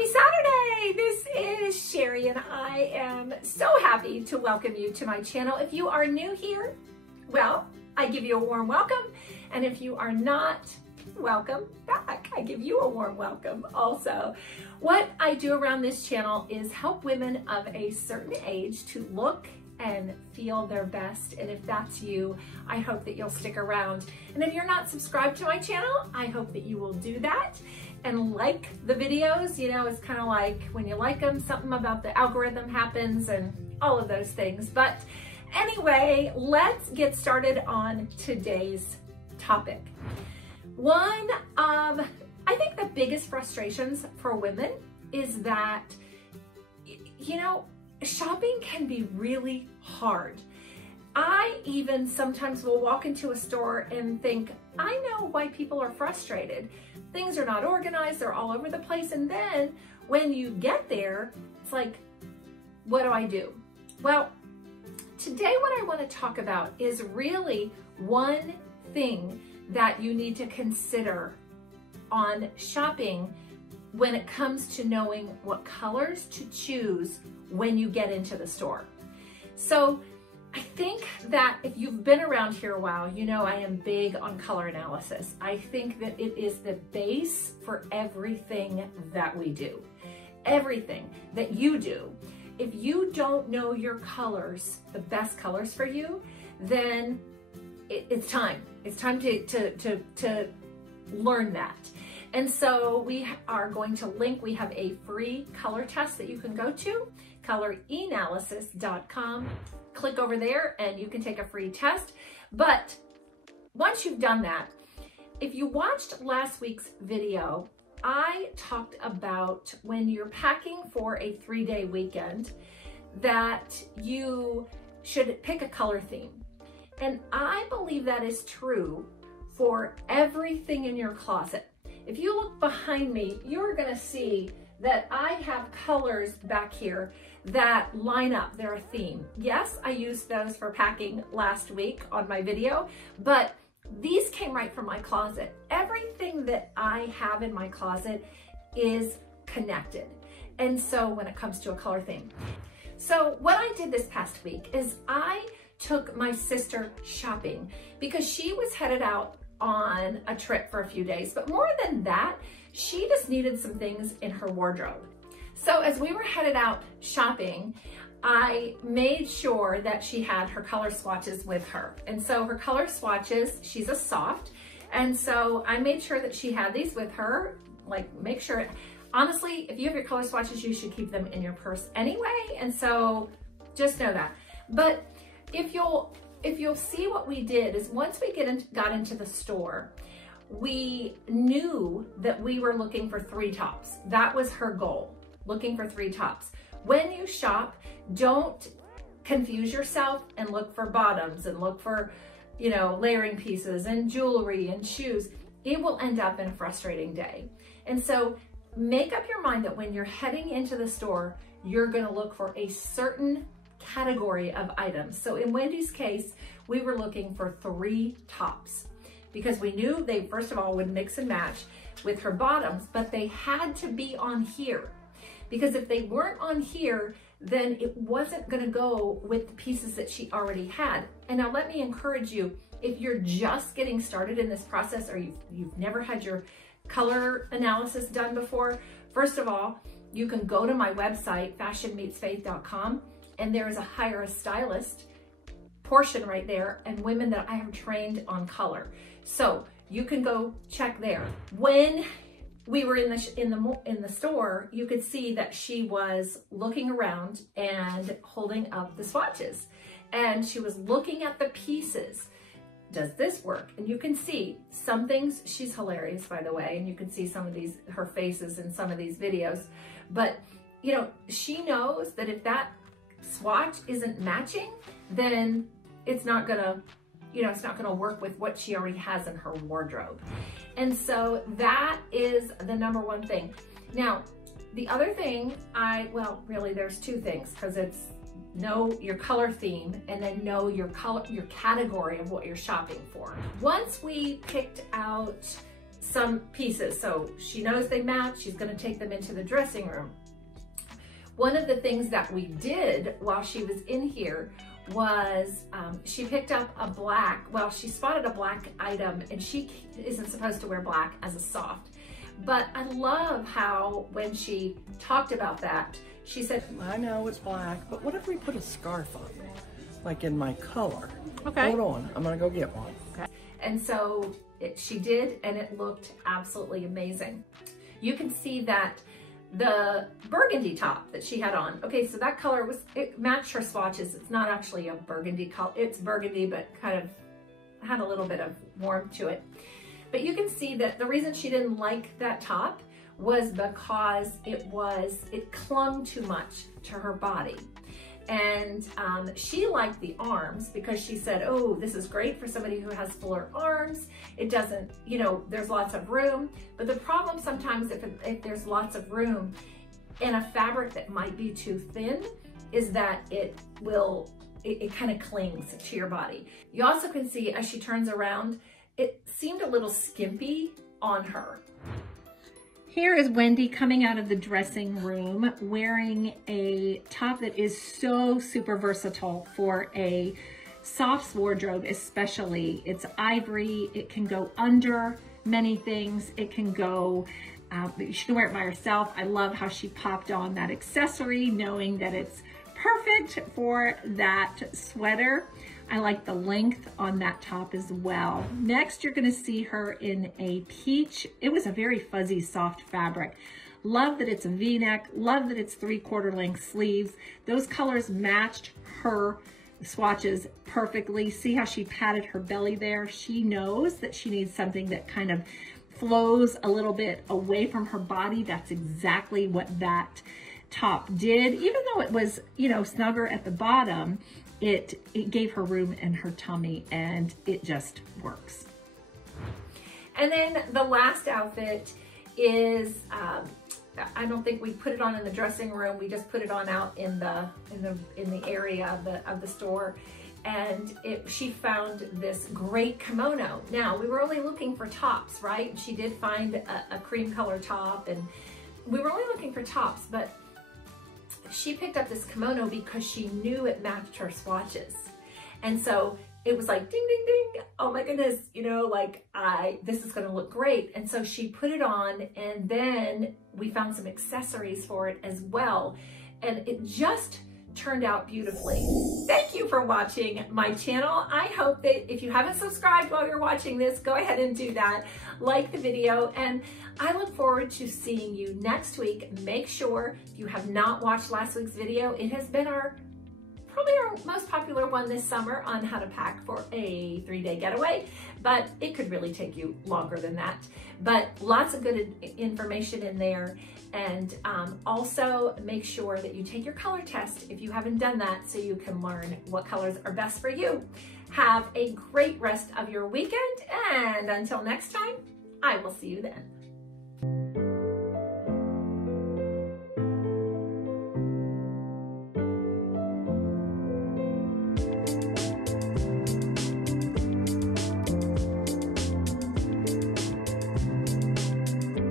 Happy Saturday! This is Sherry and I am so happy to welcome you to my channel. If you are new here, well, I give you a warm welcome. And if you are not, welcome back. I give you a warm welcome also. What I do around this channel is help women of a certain age to look and feel their best. And if that's you, I hope that you'll stick around. And if you're not subscribed to my channel, I hope that you will do that and like the videos. You know, it's kind of like when you like them, something about the algorithm happens and all of those things. But anyway, let's get started on today's topic. One of, I think, the biggest frustrations for women is that, you know, shopping can be really hard. I even sometimes will walk into a store and think, I know why people are frustrated. Things are not organized, they're all over the place. And then when you get there, it's like, what do I do? Well, today what I want to talk about is really one thing that you need to consider on shopping when it comes to knowing what colors to choose when you get into the store. So I think that if you've been around here a while, you know I am big on color analysis. I think that it is the base for everything that we do, everything that you do. If you don't know your colors, the best colors for you, then it's time. It's time to learn that. And so we are going to link, we have a free color test that you can go to, coloreanalysis.com. Click over there and you can take a free test. But once you've done that, if you watched last week's video, I talked about when you're packing for a 3-day weekend that you should pick a color theme. And I believe that is true for everything in your closet. If you look behind me, you're gonna see that I have colors back here that line up, they're a theme. Yes, I used those for packing last week on my video, but these came right from my closet. Everything that I have in my closet is connected. And so when it comes to a color theme. So what I did this past week is I took my sister shopping because she was headed out on a trip for a few days. But more than that, she just needed some things in her wardrobe. So as we were headed out shopping, I made sure that she had her color swatches with her. And so her color swatches, she's a soft. And so I made sure that she had these with her, like make sure, honestly, if you have your color swatches, you should keep them in your purse anyway. And so just know that. But if you'll see what we did is once we got into the store, we knew that we were looking for 3 tops. That was her goal, looking for 3 tops. When you shop, don't confuse yourself and look for bottoms and look for, you know, layering pieces and jewelry and shoes. It will end up in a frustrating day. And so make up your mind that when you're heading into the store, you're gonna look for a certain category of items. So in Wendy's case, we were looking for 3 tops because we knew they, first of all, would mix and match with her bottoms, but they had to be on here because if they weren't on here, then it wasn't gonna go with the pieces that she already had. And now let me encourage you, if you're just getting started in this process or you've never had your color analysis done before, first of all, you can go to my website, fashionmeetsfaith.com, and there is a hire a stylist portion right there and women that I have trained on color. So you can go check there. When we were in the store, you could see that she was looking around and holding up the swatches. And she was looking at the pieces. Does this work? And you can see some things, she's hilarious, by the way, and you can see some of these, her faces in some of these videos. But, you know, she knows that if that swatch isn't matching, then it's not gonna, you know, it's not gonna work with what she already has in her wardrobe. And so that is the number one thing. Now, the other thing well, really there's 2 things because it's know your color theme and then know your category of what you're shopping for. Once we picked out some pieces. So she knows they match. She's going to take them into the dressing room. One of the things that we did while she was in here was she picked up a black, well, she spotted a black item, and she isn't supposed to wear black as a soft. But I love how when she talked about that, she said, I know it's black, but what if we put a scarf on it? Like in my color. Okay. Hold on, I'm gonna go get one. Okay. And so she did, and it looked absolutely amazing. You can see that the burgundy top that she had on, okay, so that color it matched her swatches. It's not actually a burgundy color, it's burgundy, but kind of had a little bit of warmth to it. But you can see that the reason she didn't like that top was because it clung too much to her body. And she liked the arms because she said, oh, this is great for somebody who has fuller arms. It doesn't, you know, there's lots of room. But the problem sometimes if there's lots of room in a fabric that might be too thin is that it kind of clings to your body. You also can see as she turns around, it seemed a little skimpy on her. Here is Wendy coming out of the dressing room wearing a top that is so super versatile for a softs wardrobe especially. It's ivory, it can go under many things, it can go, she can wear it by herself. I love how she popped on that accessory knowing that it's perfect for that sweater. I like the length on that top as well. Next, you're gonna see her in a peach. It was a very fuzzy, soft fabric. Love that it's a V-neck, love that it's 3/4 length sleeves. Those colors matched her swatches perfectly. See how she patted her belly there? She knows that she needs something that kind of flows a little bit away from her body. That's exactly what that top did. Even though it was, you know, snugger at the bottom, it gave her room in her tummy, and it just works. And then the last outfit is, I don't think we put it on in the dressing room. We just put it on out in the area of the store. And she found this great kimono. Now, we were only looking for tops, right? She did find a cream color top, and we were only looking for tops, but she picked up this kimono because she knew it matched her swatches. And so it was like, ding, ding, ding. Oh my goodness, you know, like this is gonna look great. And so she put it on, and then we found some accessories for it as well. And it just turned out beautifully. Thank you for watching my channel. I hope that if you haven't subscribed while you're watching this, go ahead and do that. Like the video, and I look forward to seeing you next week. Make sure if you have not watched last week's video, it has been probably our most popular one this summer on how to pack for a 3-day getaway, but it could really take you longer than that. But lots of good information in there. And also make sure that you take your color test if you haven't done that, so you can learn what colors are best for you. Have a great rest of your weekend, and until next time, I will see you then.